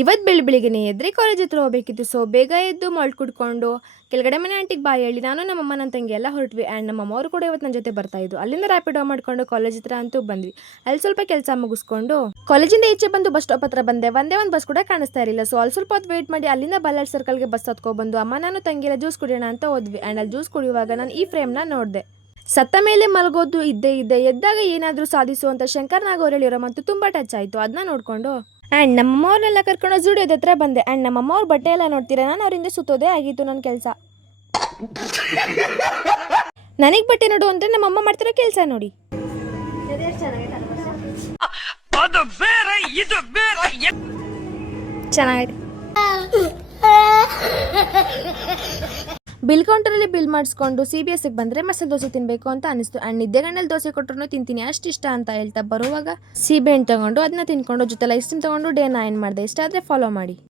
ಇವತ್ತು ಬೆಳಿಗ್ಗೆನೇ ಎದ್ರೆ ಕಾಲೇಜ್ ಹತ್ರ ಹೋಗಬೇಕಿತ್ತು. ಸೊ ಬೇಗ ಎದ್ದು ಮಾಲ್ಟ್ ಕುಡ್ಕೊಂಡು ಕೆಳಗಡೆ ಮನೆ ಆಂಟಿಗೆ ಬಾಯ್ ಹೇಳಿ ನಾನು ನಮ್ಮಮ್ಮ ನನ್ನ ತಂಗಿ ಎಲ್ಲ ಹೊರಟ್ವಿ. ಆ್ಯಂಡ್ ನಮ್ಮಮ್ಮ ಅವರು ಕೂಡ ಇವತ್ತು ನನ್ನ ಜೊತೆ ಬರ್ತಾ ಇದ್ರು. ಅಲ್ಲಿಂದ ರ್ಯಾಪಿಡೋ ಮಾಡ್ಕೊಂಡು ಕಾಲೇಜ್ ಹತ್ರ ಅಂತೂ ಬಂದ್ವಿ. ಅಲ್ಲಿ ಸ್ವಲ್ಪ ಕೆಲಸ ಮುಗಿಸ್ಕೊಂಡು ಕಾಲೇಜಿಂದ ಈಚೆ ಬಂದು ಬಸ್ ಸ್ಟಾಪ್ ಹತ್ರ ಬಂದೆ. ಒಂದೇ ಒಂದು ಬಸ್ ಕೂಡ ಕಾಣಿಸ್ತಾ ಇರಲಿಲ್ಲ. ಸೊ ಅಲ್ಲಿ ಸ್ವಲ್ಪ ಹೊತ್ತು ವೇಟ್ ಮಾಡಿ ಅಲ್ಲಿಂದ ಬಲ್ಲಾಳ್ ಸರ್ಕಲ್ಗೆ ಬಸ್ ಹತ್ಕೊಬಂದು ಅಮ್ಮ ನಾನು ತಂಗಿಯಲ್ಲ ಜ್ಯೂಸ್ ಕುಡಿಯೋಣ ಅಂತ ಹೋದ್ವಿ. ಆ್ಯಂಡ್ ಅಲ್ಲಿ ಜ್ಯೂಸ್ ಕುಡಿಯುವಾಗ ನಾನು ಈ ಫ್ರೇಮ್ನ ನೋಡಿದೆ. ಸತ್ತ ಮೇಲೆ ಮಲಗೋದು ಇದ್ದೇ ಎದ್ದಾಗ ಏನಾದರೂ ಸಾಧಿಸುವಂಥ ಶಂಕರ್ ನಾಗ್ ಅವ್ರು ಹೇಳಿರೋ ಮತ್ತು ತುಂಬ ಟಚ್ ಆಯಿತು. ಅದನ್ನ ನೋಡಿಕೊಂಡು ಆ್ಯಂಡ್ ನಮ್ಮಮ್ಮವ್ರನ್ನೆಲ್ಲ ಕರ್ಕೊಂಡು ಜುಡಿಯೋದ ಹತ್ರ ಬಂದೆ. ಆ್ಯಂಡ್ ನಮ್ಮಮ್ಮ ಅವ್ರ ಬಟ್ಟೆ ಎಲ್ಲ ನೋಡ್ತೀರಾ, ನಾನು ಅವರಿಂದ ಸುತ್ತೋದೇ ಆಗಿತ್ತು ನನ್ನ ಕೆಲಸ. ನನಗೆ ಬಟ್ಟೆ ನೋಡು ಅಂದರೆ ನಮ್ಮಮ್ಮ ಮಾಡ್ತಿರೋ ಕೆಲಸ ನೋಡಿ. ಚೆನ್ನಾಗಿದೆ. ಬಿಲ್ ಕೌಂಟರಲ್ಲಿ ಬಿಲ್ ಮಾಡಿಸ್ಕೊಂಡು CBSಗೆ ಬಂದರೆ ಮಸಾಲೆ ದೋಸೆ ತಿನ್ನಬೇಕು ಅಂತ ಅನಿಸ್ತು. ಆ್ಯಂಡ್ ನಿದ್ದೆಗಣ್ಣಲ್ಲಿ ದೋಸೆ ಕೊಟ್ಟರು ತಿಂತೀನಿ ಅಷ್ಟಿಷ್ಟ ಅಂತ ಹೇಳ್ತಾ ಬರುವಾಗ ಸೀಬೆ ಹಣ್ಣು ತೊಗೊಂಡು ಅದನ್ನ ತಿನ್ಕೊಂಡು ಜೊತೆಲ್ಲ ಐಸ್ ಕ್ರೀಮ್ ತೊಗೊಂಡು ಡೇನ ಎಂಡ್ ಮಾಡಿದೆ. ಇಷ್ಟ ಆದರೆ ಫಾಲೋ ಮಾಡಿ.